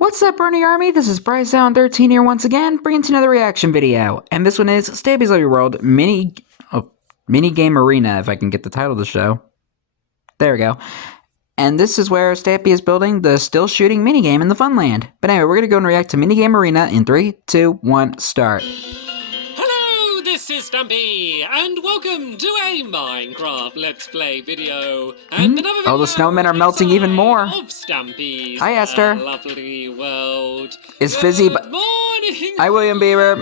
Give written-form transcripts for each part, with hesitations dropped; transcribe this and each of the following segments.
What's up, Bernie Army? This is BryceAllen13 here once again, bringing to another reaction video. And this one is Stampy's Living World Mini Game Arena, if I can get the title of the show. There we go. And this is where Stampy is building the still shooting minigame in the Funland. But anyway, we're going to go and react to Minigame Arena in 3, 2, 1, start. Hello, this is Stampy, and welcome to a Minecraft Let's Play video. And another video the snowmen are melting even more. Of Stampy's Hi, Esther. lovely world. Is Fizzy... Good morning, Hi, William Beaver.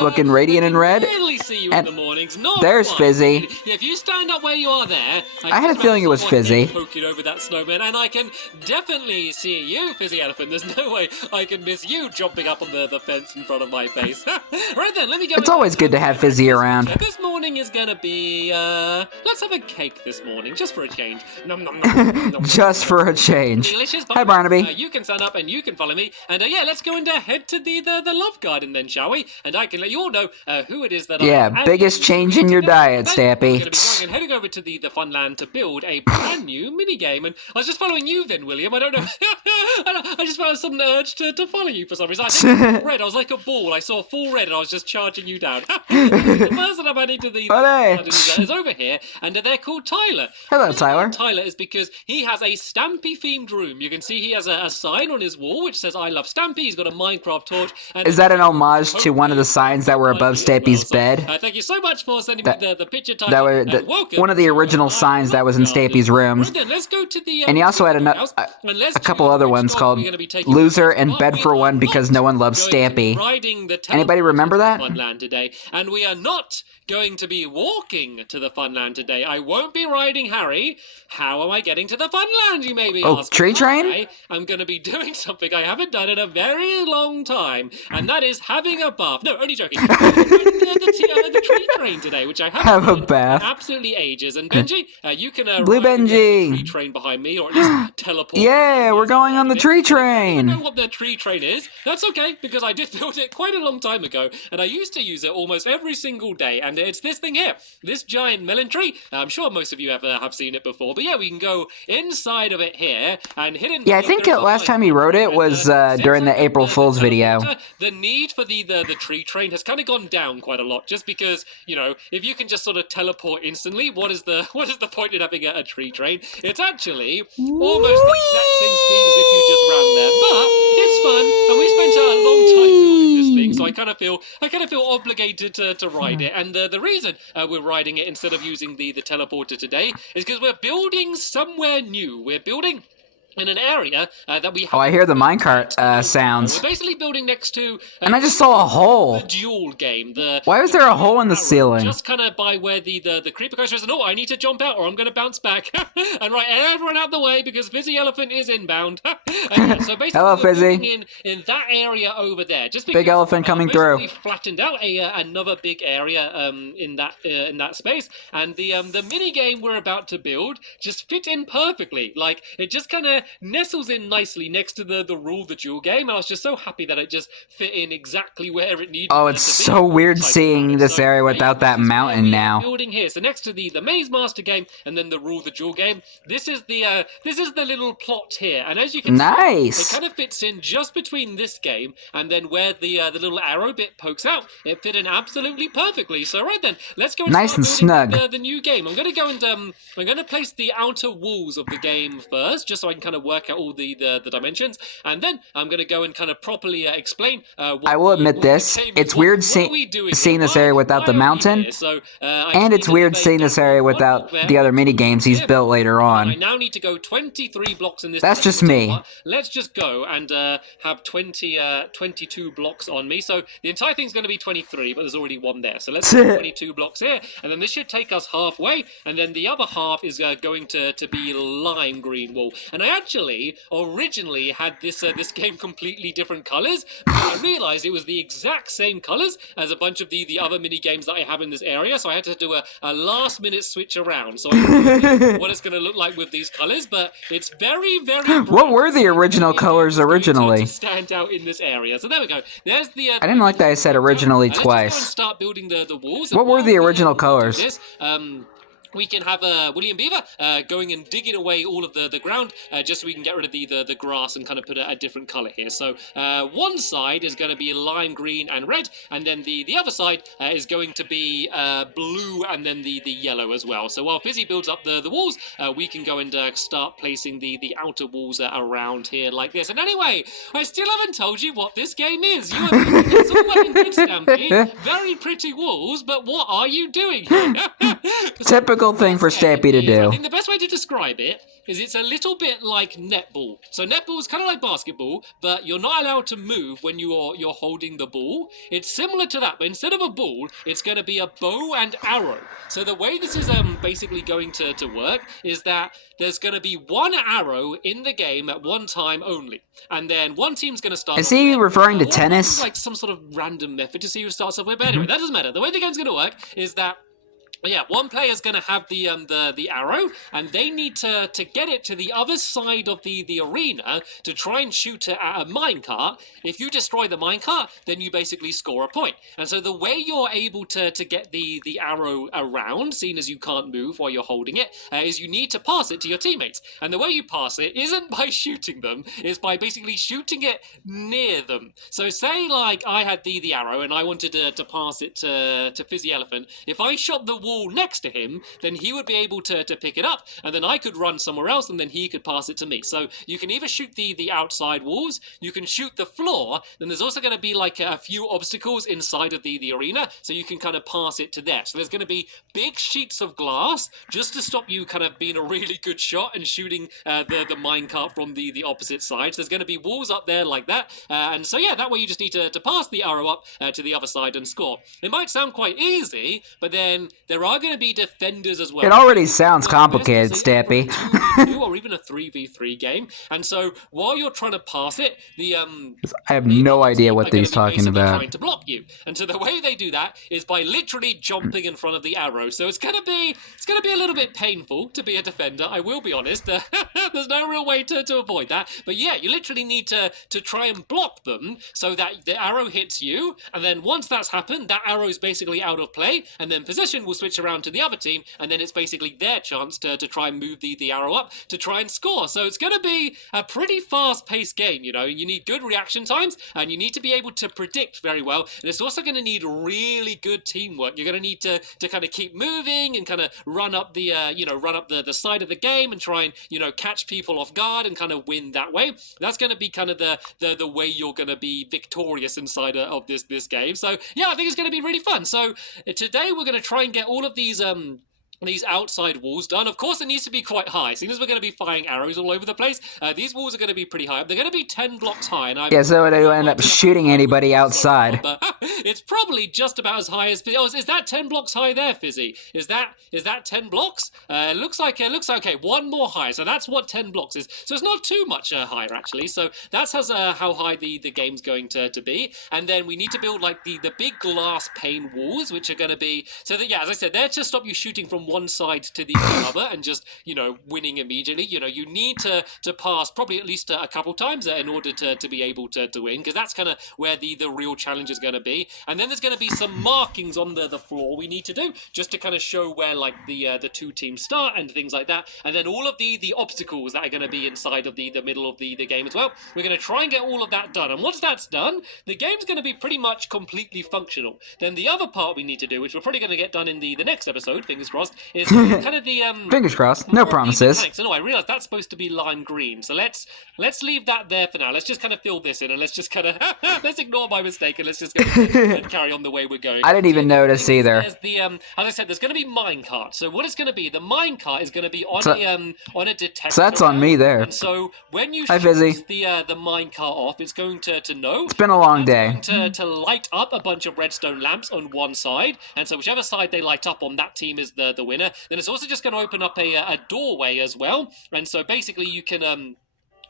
Looking radiant and red. Rarely see you And in the mornings. Not there's quite. Fizzy. If you stand up where you are there, I had a feeling it was Fizzy. Poking over that snowman, and I can definitely see you, Fizzy Elephant. There's no way I can miss you jumping up on the fence in front of my face. Right then, let me go. It's always good to have Fizzy around. This morning is gonna be, let's have a cake this morning, just for a change. Nom, nom, nom, nom. Just for a change. Delicious. Hi, Barnaby. You can stand up and you can follow me, and yeah, let's go and head to the love garden then, shall we? And I can let you all know who it is that Yeah, biggest change in your diet, Stampy. We're gonna be going and heading over to the Funland to build a brand new minigame, and I was just following you then, William. I don't know. I just felt some urge to follow you for some reason. I think red. I was like a ball. I saw full red, and I was just charging you down. The person I'm adding to the garden is over here, and they're called Tyler. Hello, Tyler. Tyler is because he has a Stampy themed room. You can see he has a sign on his wall which says "I love Stampy." He's got a Minecraft torch. And is that an homage to one of the signs that were above Stampy's bed? Thank you so much for sending me the picture, Tyler. That was one of the original signs that was in Stampy's rooms. Right then, let's go to the, and he also had a couple other ones called Loser and Bed for One because no one loves Stampy. Anybody remember that? Funland today, and we are not going to be walking to the Funland today. I won't be riding Harry. How am I getting to the Funland, you may be asking? Tree train? I'm going to be doing something I haven't done in a very long time, and that is having a bath. No, only joking. the tree train today, which I haven't have a done bath in absolutely ages. And Benji, you can Blue ride Benji. the tree train behind me, or at least teleport. Yeah, we're going on the tree train. I don't know what the tree train is. That's okay, because I did build it quite a long time ago, and I used to use it almost every single day. And it's this thing here, this giant melon tree. I'm sure most of you have seen it before, but yeah, we can go inside of it here and hidden. Yeah, I think last time he wrote it was during the April Fool's video. The need for the tree train has kind of gone down quite a lot, just because, you know, if you can just sort of teleport instantly, what is the point in having a tree train? It's actually almost the exact same speed as if you just ran there, but it's fun, and we spent a long time building this thing, so I kind of feel obligated to ride it. And the reason we're riding it instead of using the teleporter today is because we're building somewhere new. We're building in an area that we have. Oh, I hear the minecart sounds. We're basically building next to... and I just saw a hole. The duel game. Why was there a hole in the ceiling? Just kind of by where the creeper coaster is, and I need to jump out or I'm going to bounce back. And right, everyone out the way because Fizzy Elephant is inbound. So basically, hello, Fizzy. In that area over there. Just because, big elephant coming through. We flattened out another big area in that space, and the mini game we're about to build just fit in perfectly. Like, it just kind of nestles in nicely next to the Rule the Duel game, and I was just so happy that it just fit in exactly where it needed. Oh, it's so weird seeing this area without that mountain now. Building here, so next to the Maze Master game and then the Rule the Duel game, this is the little plot here, and as you can see, it kind of fits in just between this game and then where the little arrow bit pokes out. It fit in absolutely perfectly. So right then, let's go and nice and snug. The new game. I'm going to go and I'm going to place the outer walls of the game first, just so I can kind of work out all the dimensions, and then I'm going to go and kind of properly explain. I will admit this: it's weird seeing this area without the mountain, and it's weird seeing this area without the other mini games he's built later on. I now need to go 23 blocks in this. That's just me. Let's just go and have 22 blocks on me. So the entire thing's going to be 23, but there's already one there. So let's do 22 blocks here, and then this should take us halfway, and then the other half is going to be lime green wool. And I actually originally had this game completely different colors, but I realized it was the exact same colors as a bunch of the other mini games that I have in this area, so I had to do a last minute switch around. So I don't know what it's going to look like with these colors, but it's very, very bright. What were the original colors originally? To stand out in this area. So there we go. There's the I didn't like that I said originally twice. Let's just go and start building the walls. What were the original colors? we can have William Beaver going and digging away all of the ground just so we can get rid of the grass and kind of put a different color here. So one side is going to be lime green and red, and then the other side is going to be blue and then the yellow as well. So while Fizzy builds up the walls, we can go and start placing the outer walls around here like this. And anyway, I still haven't told you what this game is. You are thinking it's all well and good, Stampy. Very pretty walls, but what are you doing here? Typical thing for Stampy to do. I think the best way to describe it is it's a little bit like netball. So netball is kind of like basketball, but you're not allowed to move when you're holding the ball. It's similar to that, but instead of a ball, it's going to be a bow and arrow. So the way this is basically going to work is that there's going to be one arrow in the game at one time only. And then one team's going to start. Is he referring to tennis? Like some sort of random method to see who starts off with. But anyway, that doesn't matter. The way the game's going to work is that one player's going to have the arrow, and they need to get it to the other side of the arena to try and shoot it at a minecart. If you destroy the minecart, then you basically score a point. And so the way you're able to get the arrow around, seeing as you can't move while you're holding it, is you need to pass it to your teammates. And the way you pass it isn't by shooting them, it's by basically shooting it near them. So say like I had the arrow and I wanted to pass it to Fizzy Elephant. If I shot the wall next to him, then he would be able to pick it up, and then I could run somewhere else, and then he could pass it to me. So you can either shoot the outside walls, you can shoot the floor, then there's also going to be like a few obstacles inside of the arena, so you can kind of pass it to there. So there's going to be big sheets of glass just to stop you kind of being a really good shot and shooting the minecart from the opposite side. So there's going to be walls up there like that, and so yeah, that way you just need to pass the arrow up to the other side and score. It might sound quite easy, but then there are going to be defenders as well. It already sounds complicated, Stampy. 2v2 or even a 3v3 game. And so while you're trying to pass it, I have no idea what he's talking about. Trying to block you. And so the way they do that is by literally jumping in front of the arrow. So it's gonna be a little bit painful to be a defender, I will be honest. There's no real way to avoid that. But yeah, you literally need to try and block them so that the arrow hits you, and then once that's happened, that arrow is basically out of play, and then possession will switch around to the other team, and then it's basically their chance to try and move the arrow up to try and score. So it's going to be a pretty fast-paced game, you know. You need good reaction times, and you need to be able to predict very well, and it's also going to need really good teamwork. You're going to need to kind of keep moving and kind of run up the side of the game and try and, you know, catch people off guard and kind of win that way. That's going to be kind of the way you're going to be victorious inside of this game. So yeah, I think it's going to be really fun. So today we're going to try and get all of these outside walls done. Of course, it needs to be quite high. Seeing as we're going to be firing arrows all over the place, these walls are going to be pretty high. They're going to be 10 blocks high. And so they end up shooting anybody outside. But it's probably just about as high as... Oh, is that 10 blocks high there, Fizzy? Is that 10 blocks? It looks like, okay, one more high. So that's what 10 blocks is. So it's not too much higher, actually. So that's how high the game's going to be. And then we need to build, like, the big glass pane walls, which are going to be... So that, yeah, as I said, they're to stop you shooting from one side to the other and just, you know, winning immediately. You know, you need to pass probably at least a couple times in order to be able to win, because that's kind of where the real challenge is going to be. And then there's going to be some markings on the floor we need to do just to kind of show where, like, the two teams start and things like that. And then all of the obstacles that are going to be inside of the middle of the game as well. We're going to try and get all of that done. And once that's done, the game's going to be pretty much completely functional. Then the other part we need to do, which we're probably going to get done in the next episode, fingers crossed, is kind of the fingers crossed, no promises. So no, I realised that's supposed to be lime green. So let's leave that there for now. Let's just kind of fill this in, and let's just kind of let's ignore my mistake, and let's just go and carry on the way we're going. I didn't even notice either. There's as I said, there's going to be minecart. So what it's going to be, the minecart is going to be on a detector. So that's on me there. And so when you shoot the minecart off, it's going to know. It's been a long day. To light up a bunch of redstone lamps on one side, and so whichever side they light up on, that team is the winner. Then it's also just going to open up a doorway as well, and so basically you can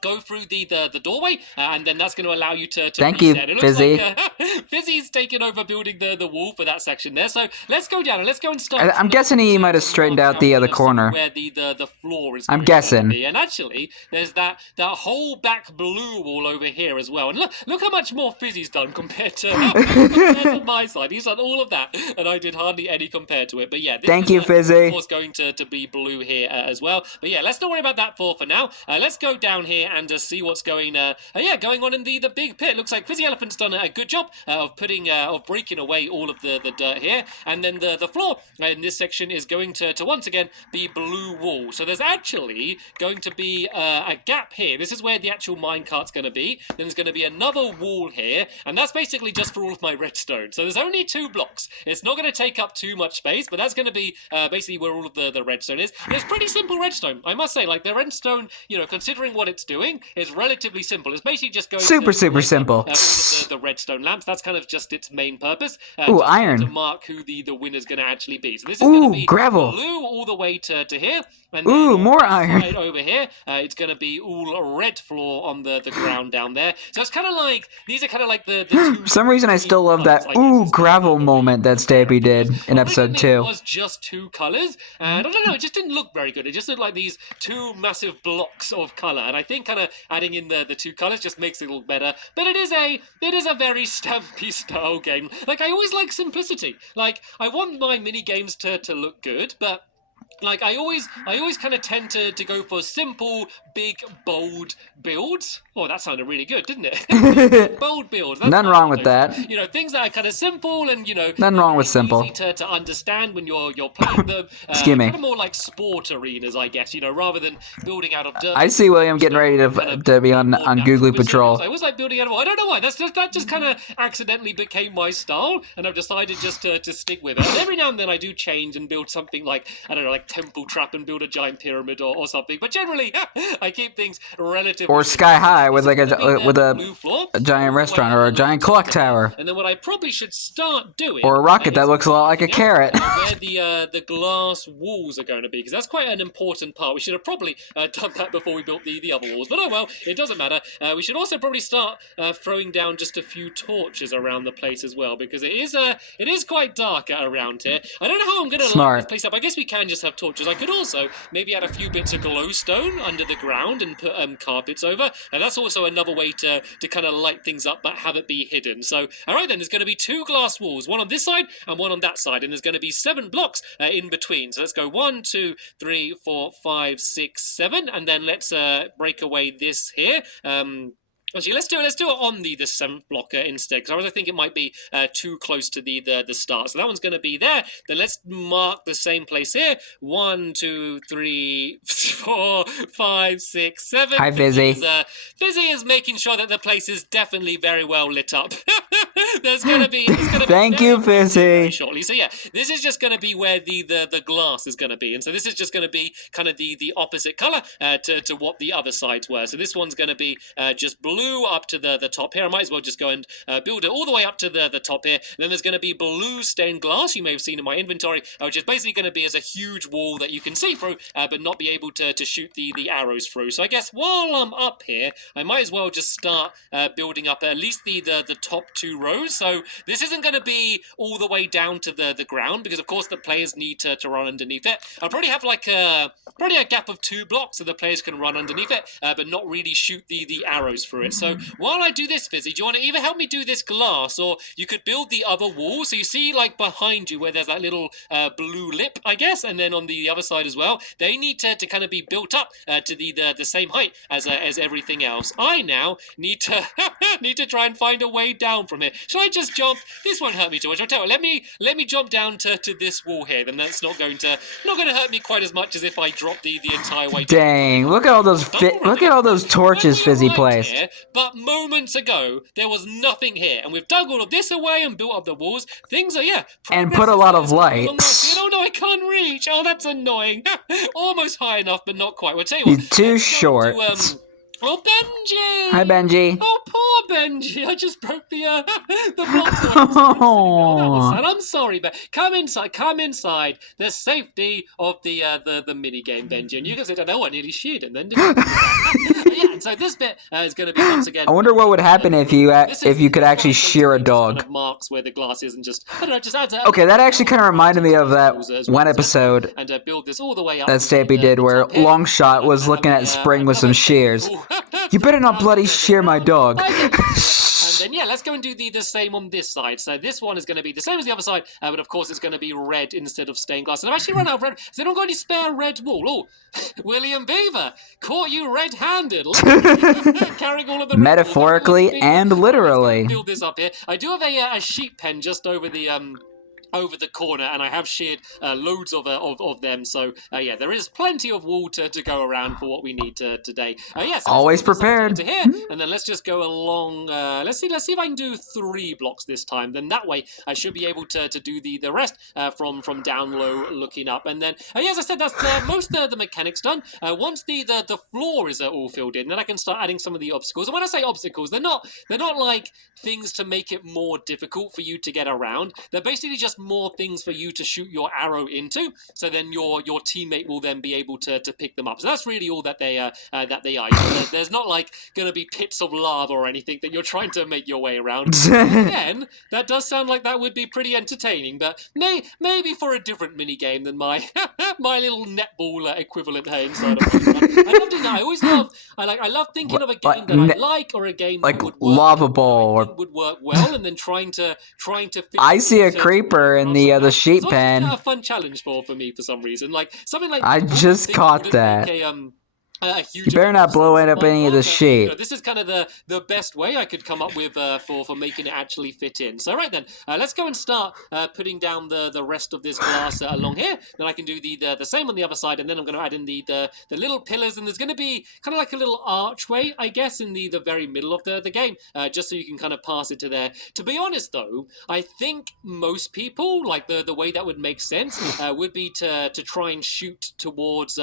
go through the doorway, and then that's going to allow you to Thank you, reset. It looks Fizzy. like Fizzy's taken over building the wall for that section there. So let's go down and let's go and start. I'm guessing he might have straightened out the other corner. Where the floor is. I'm guessing. Be. And actually, there's that whole back blue wall over here as well. And look how much more Fizzy's done compared to my side. He's done all of that, and I did hardly any compared to it. But yeah, this Thank you, Fizzy. Of course, going to be blue here as well. But yeah, let's not worry about that for now. Let's go down here and see what's going on in the big pit. Looks like Fizzy Elephant's done a good job of breaking away all of the dirt here, and then the floor in this section is going to once again be blue wall. So there's actually going to be a gap here. This is where the actual minecart's going to be. Then there's going to be another wall here, and that's basically just for all of my redstone. So there's only 2 blocks. It's not going to take up too much space, but that's going to be basically where all of the redstone is. It's pretty simple redstone, I must say. Like, the redstone, considering what it's doing, is relatively simple. It's basically just going super simple. All of the redstone lamps. That's kind of just its main purpose. Ooh, iron. To mark who the winner's going to actually be. So this is going to be gravel. Blue all the way to here. And ooh, more iron. Right over here, it's going to be all red floor on the ground down there. So it's kind of like, these are kind of like the two... For some reason, I still love that gravel moment that Stampy did in episode 2. It was just 2 colors, and I don't know, it just didn't look very good. It just looked like these 2 massive blocks of color, and I think kind of adding in the 2 colors just makes it look better. But it is a very Stampy style game. Like, I always like simplicity. Like, I want my mini games to look good, but like, I always kind of tend to go for simple, big, bold builds. Oh, that sounded really good, didn't it? Bold builds. Nothing wrong with that. Things that are kind of simple and, nothing wrong with simple. Easy to understand when you're playing them. Excuse me. Kind of more like sport arenas, I guess, rather than building out of dirt. I see William getting ready to be on Googly Patrol. I was like building out of... I don't know why. That just kind of accidentally became my style, and I've decided just to stick with it. And every now and then I do change and build something like, I don't know, like Temple Trap and build a giant pyramid or something. But generally, I keep things relatively... Or Sky High with like a giant restaurant or a giant clock tower. And then what I probably should start doing... Or a rocket that looks a lot like a carrot. Where the glass walls are going to be, because that's quite an important part. We should have probably done that before we built the other walls. But oh well, it doesn't matter. We should also probably start throwing down just a few torches around the place as well, because it is quite dark around here. I don't know how I'm going to light this place up. I guess we can just have torches. I could also maybe add a few bits of glowstone under the ground and put carpets over, and that's also another way to kind of light things up but have it be hidden. So alright then, there's going to be 2 glass walls, one on this side and one on that side, and there's going to be 7 blocks in between. So let's go 1, 2, 3, 4, 5, 6, 7, and then let's break away this here. Actually, let's do it on the 7th block instead, because I think it might be too close to the start. So that one's going to be there. Then let's mark the same place here. 1, 2, 3, 4, 5, 6, 7. Hi, Fizzy. Fizzy is making sure that the place is definitely very well lit up. There's going to be... Thank you, Fizzy. Shortly. So yeah, this is just going to be where the glass is going to be. And so this is just going to be kind of the opposite color to what the other sides were. So this one's going to be just blue up to the top here. I might as well just go and build it all the way up to the top here. And then there's going to be blue stained glass, you may have seen in my inventory, which is basically going to be as a huge wall that you can see through, but not be able to shoot the arrows through. So I guess while I'm up here, I might as well just start building up at least the top 2 rows. So this isn't going to be all the way down to the ground, because of course the players need to run underneath it. I'll probably have like probably a gap of 2 blocks so the players can run underneath it, but not really shoot the arrows through it. So while I do this, Fizzy, do you want to either help me do this glass, or you could build the other wall? So you see, like, behind you where there's that little blue lip, I guess, and then on the other side as well, they need to kind of be built up to the same height as everything else. I now need to need to try and find a way down from here. Should I just jump? This won't hurt me too much. I'll tell you, let me jump down to this wall here. Then that's not going to hurt me quite as much as if I drop the entire way down. Dang! Look at all those torches Fizzy placed. Here, but moments ago, there was nothing here. And we've dug all of this away and built up the walls. Things are, and put a lot of lights. Oh no, I can't reach. Oh, that's annoying. Almost high enough, but not quite. We'll tell you what. He's too short. Oh, Benji! Hi, Benji. Oh, poor Benji, I just broke the blocks. I'm sorry, but come inside. The safety of the mini game, Benji, and you can say, "Oh, I nearly sheared him." Then, yeah. And so this bit is going to be once again. I wonder what would happen if you could actually shear a dog. Kind of marks where the glass is, and just I don't know, just adds. Okay, that actually kind of reminded me of that one episode and build this all the way up that Stampy did, where Longshot was looking at Spring with some shears. You better not bloody shear my dog. And then, yeah, let's go and do the same on this side. So this one is going to be the same as the other side, but of course it's going to be red instead of stained glass. And I've actually run out of red. Has anyone got any spare red wool? Oh, William Beaver, caught you red-handed. Carrying all of the metaphorically and literally. Build this up here. I do have a sheep pen just over the corner, and I have sheared loads of them. So yeah, there is plenty of wool to go around for what we need today. Yes, always prepared. To here, and then let's just go along. Let's see if I can do 3 blocks this time. Then that way I should be able to do the rest from down low looking up. And then yeah, as I said, that's most of the mechanics done. Once the floor is all filled in, then I can start adding some of the obstacles. And when I say obstacles, they're not like things to make it more difficult for you to get around. They're basically just more things for you to shoot your arrow into, so then your teammate will then be able to pick them up. So that's really all that they are. There's not like going to be pits of lava or anything that you're trying to make your way around. Again, that does sound like that would be pretty entertaining, but maybe for a different mini game than my my little netball equivalent here inside of Pokemon. I love doing that. I always love. I love thinking of a game that I like, or a game like that would work, lava ball would work well, and then trying to. I see a creeper in the sheep pen. It's a fun challenge for me for some reason. Like something like I just caught that. You better not blow up any of the sheep. This is kind of the best way I could come up with for making it actually fit in. So right then, let's go and start putting down the rest of this glass along here. Then I can do the same on the other side, and then I'm going to add in the little pillars, and there's going to be kind of like a little archway, I guess, in the very middle of the game, just so you can kind of pass it to there. To be honest, though, I think most people, like the way that would make sense, would be to try and shoot towards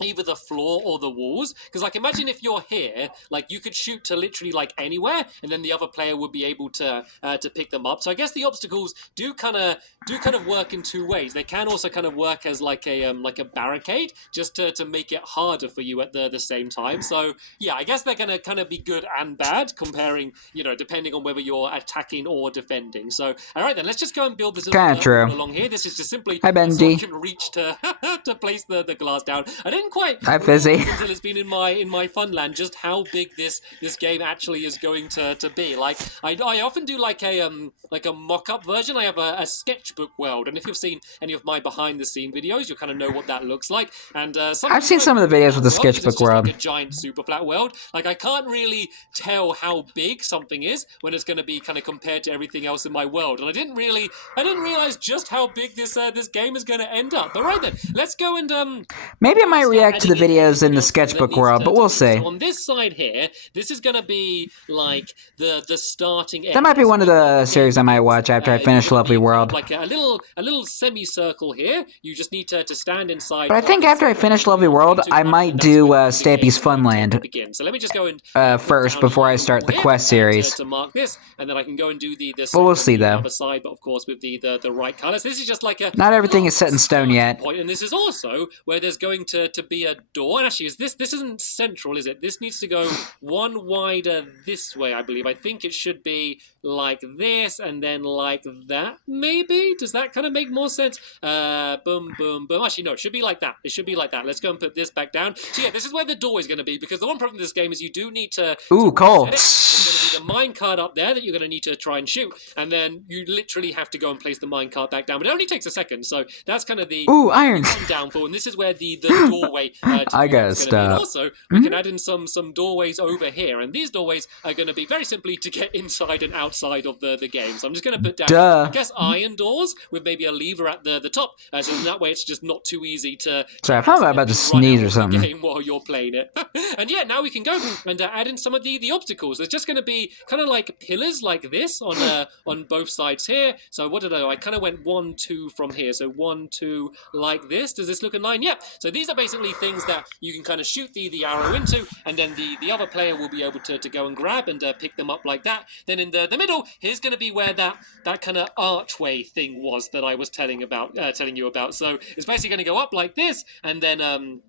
either the floor or the walls, because like imagine if you're here, like you could shoot to literally like anywhere, and then the other player would be able to pick them up. So I guess the obstacles do kind of work in 2 ways. They can also kind of work as like a barricade, just to make it harder for you at the same time. So yeah, I guess they're gonna kind of be good and bad, comparing, depending on whether you're attacking or defending. So all right then, let's just go and build this along here. This is just simply so I can reach to to place the glass down. I didn't quite Hi, Fizzy. until it's been in my funland just how big this game actually is going to be. Like I often do like a mock-up version. I have a sketchbook world, and if you've seen any of my behind the scene videos, you'll kind of know what that looks like. And I've seen some of the videos with the sketchbook world. Like a giant super flat world. Like I can't really tell how big something is when it's going to be kind of compared to everything else in my world. And I didn't realize just how big this game is going to end up. But right then, let's go and maybe I might react to the videos in the sketchbook world, but we'll see. So on this side here, this is going to be like the starting area. That might be one of the series I might watch after I finish Lovely World. Like a little semicircle here. You just need to stand inside. But I think after I finish Lovely World, I might do Stampy's Funland so let me just go and first before I start the quest series. To mark this, and then I can go and do the but we'll see though. Other side, but of course with the right colors. This is just like a not everything is set in stone yet. Point, and this is also where there's going to be a door. And actually, this isn't central, is it? This needs to go one wider this way, I believe. I think it should be like this and then like that, maybe? Does that kind of make more sense? Boom, boom, boom. Actually, no, it should be like that. It should be like that. Let's go and put this back down. So yeah, this is where the door is going to be, because the one problem with this game is you do need to... Ooh, coal. There's going to be the minecart up there that you're going to need to try and shoot, and then you literally have to go and place the minecart back down. But it only takes a second, so that's kind of the... Ooh, iron. ...downfall, and this is where the doorway... I gotta stop. And also, we can add in some doorways over here, and these doorways are going to be very simply to get inside and outside of the game. So I'm just going to put down, I guess, iron doors with maybe a lever at the top, so that way it's just not too easy to... Sorry, I thought I was about to sneeze or something. Game while you're playing it. And yeah, now we can go and add in some of the obstacles. There's just going to be kind of like pillars like this on both sides here. So what did I do? I kind of went 1, 2 from here. So 1, 2 like this. Does this look in line? Yep. So these are basically things that you can kind of shoot the arrow into, and then the other player will be able to go and grab and pick them up like that. Then in the middle, here's going to be where that kind of archway thing was that I was telling you about. So it's basically going to go up like this, and then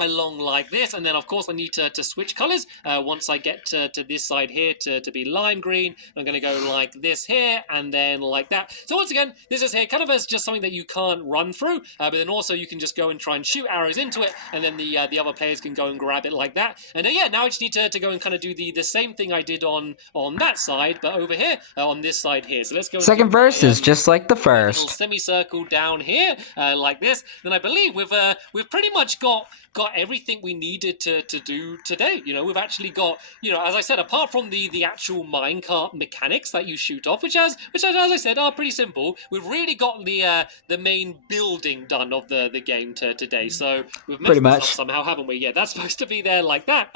along like this, and then of course I need to switch colors once I get to this side here to be lime green. I'm going to go like this here, and then like that. So once again, this is here kind of as just something that you can't run through, but then also you can just go and try and shoot arrows into it, and then the other players can go and grab it like that. And yeah, now I just need to go and kind of do the same thing I did on that side, but over here on this side here. So let's go. Second verse is just like the first. Little semicircle down here like this. Then I believe we've pretty much got everything we needed to do today. You know, we've actually got, you know, as I said, apart from the actual minecart mechanics that you shoot off, which as I said are pretty simple, we've really got the main building done of the game today. So we've messed this up somehow, haven't we? Yeah, that's supposed to be there like that.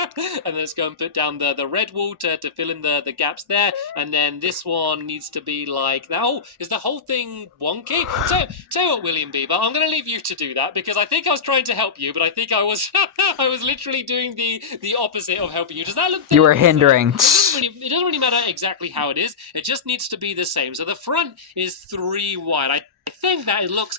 And then let's go and put down the red wall to fill in the gaps there. And then this one needs to be like that. Oh, is the whole thing wonky? So tell you what, William Bieber, I'm going to leave you to do that, because I think I was trying to help you, but I think I was literally doing the opposite of helping you. Does that look? You were hindering. It doesn't really matter exactly how it is. It just needs to be the same. So the front is 3 wide. I think that it looks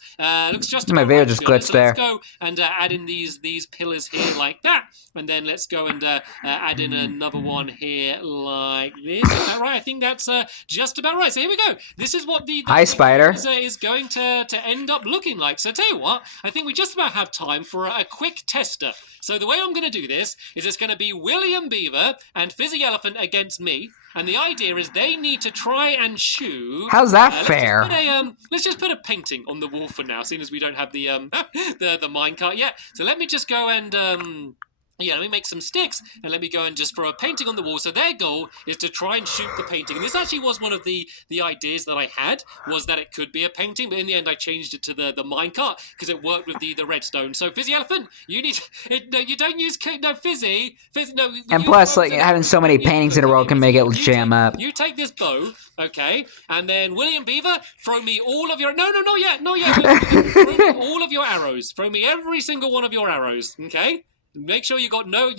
just about my video right, just glitched so there. Let's go and add in these pillars here like that, and then let's go and add in another one here like this. Is that right? I think that's just about right. So here we go. This is what the Hi, Spider is going to end up looking like. So tell you what, I think we just about have time for a quick tester. So the way I'm going to do this is it's going to be William Beaver and Fizzy Elephant against me. And the idea is they need to try and shoot. How's that fair? Let's just put a painting on the wall for now, seeing as we don't have the the minecart yet. So let me just go and yeah, let me make some sticks, and let me go and just throw a painting on the wall. So their goal is to try and shoot the painting. And this actually was one of the ideas that I had, was that it could be a painting, but in the end I changed it to the minecart, because it worked with the redstone. So Fizzy Elephant, you need no, you don't use Fizzy, no. And plus, like, having so many paintings in a row can make it jam up. You take this bow, okay, and then William Beaver, throw me all of your not yet. Throw me all of your arrows. Throw me every single one of your arrows, okay? Make sure you got no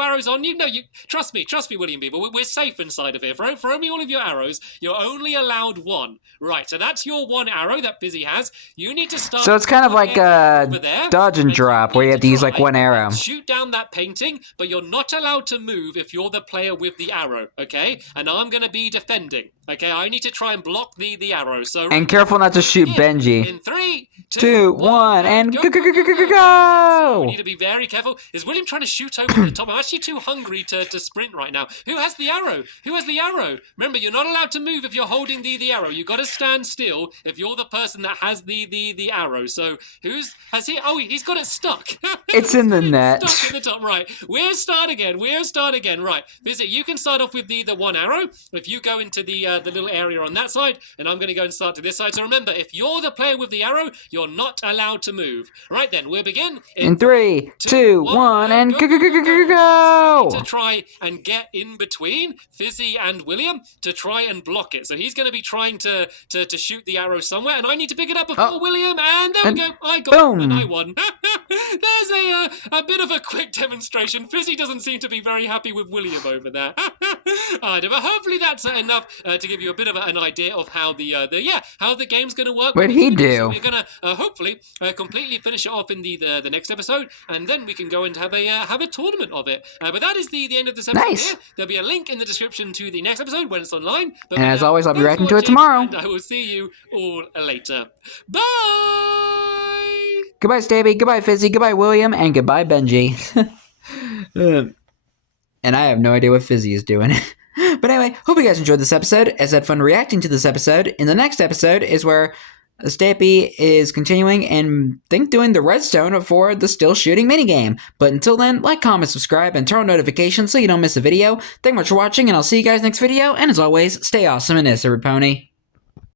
arrows on you. No, you trust me, William Beaver. We're safe inside of here. Throw me all of your arrows. You're only allowed 1. Right, so that's your 1 arrow that Fizzy has. You need to start. So it's kind of like a dodge and drop, where you have to use like 1 arrow. Shoot down that painting, but you're not allowed to move if you're the player with the arrow. Okay, and I'm gonna be defending. Okay, I need to try and block the arrow. So and careful not to shoot Benji. In 3, 2, 1, and go! So we need to be very careful. Is William trying to shoot over the top? I'm actually too hungry to sprint right now. Who has the arrow? Who has the arrow? Remember, you're not allowed to move if you're holding the arrow. You've got to stand still if you're the person that has the arrow. So has he? Oh, he's got it stuck. It's in the net. Stuck at the top. Right. We'll start again. Right. Visit. You can start off with the 1 arrow. If you go into the little area on that side, and I'm going to go and start to this side. So remember, if you're the player with the arrow, you're not allowed to move. Right then, we'll begin in 3, 2, 1, and go! To try and get in between Fizzy and William to try and block it. So he's going to be trying to shoot the arrow somewhere, and I need to pick it up before William. And there we go. I got it, and I won. There's a bit of a quick demonstration. Fizzy doesn't seem to be very happy with William over there. But hopefully that's enough to give you a bit of an idea of how how the game's going to work. What'd he do? So we're going to hopefully completely finish it off in the next episode, and then we can go and have a tournament of it. But that is the end of this episode. Nice. Here. There'll be a link in the description to the next episode when it's online. But and as always, I'll be reacting to it tomorrow. And I will see you all later. Bye! Goodbye, Stampy. Goodbye, Fizzy. Goodbye, William. And goodbye, Benji. And I have no idea what Fizzy is doing. But anyway, hope you guys enjoyed this episode. As I had fun reacting to this episode. In the next episode is where Stampy is continuing and doing the redstone for the still shooting minigame. But until then, like, comment, subscribe, and turn on notifications so you don't miss a video. Thank you much for watching, and I'll see you guys next video. And as always, stay awesome and this, every pony.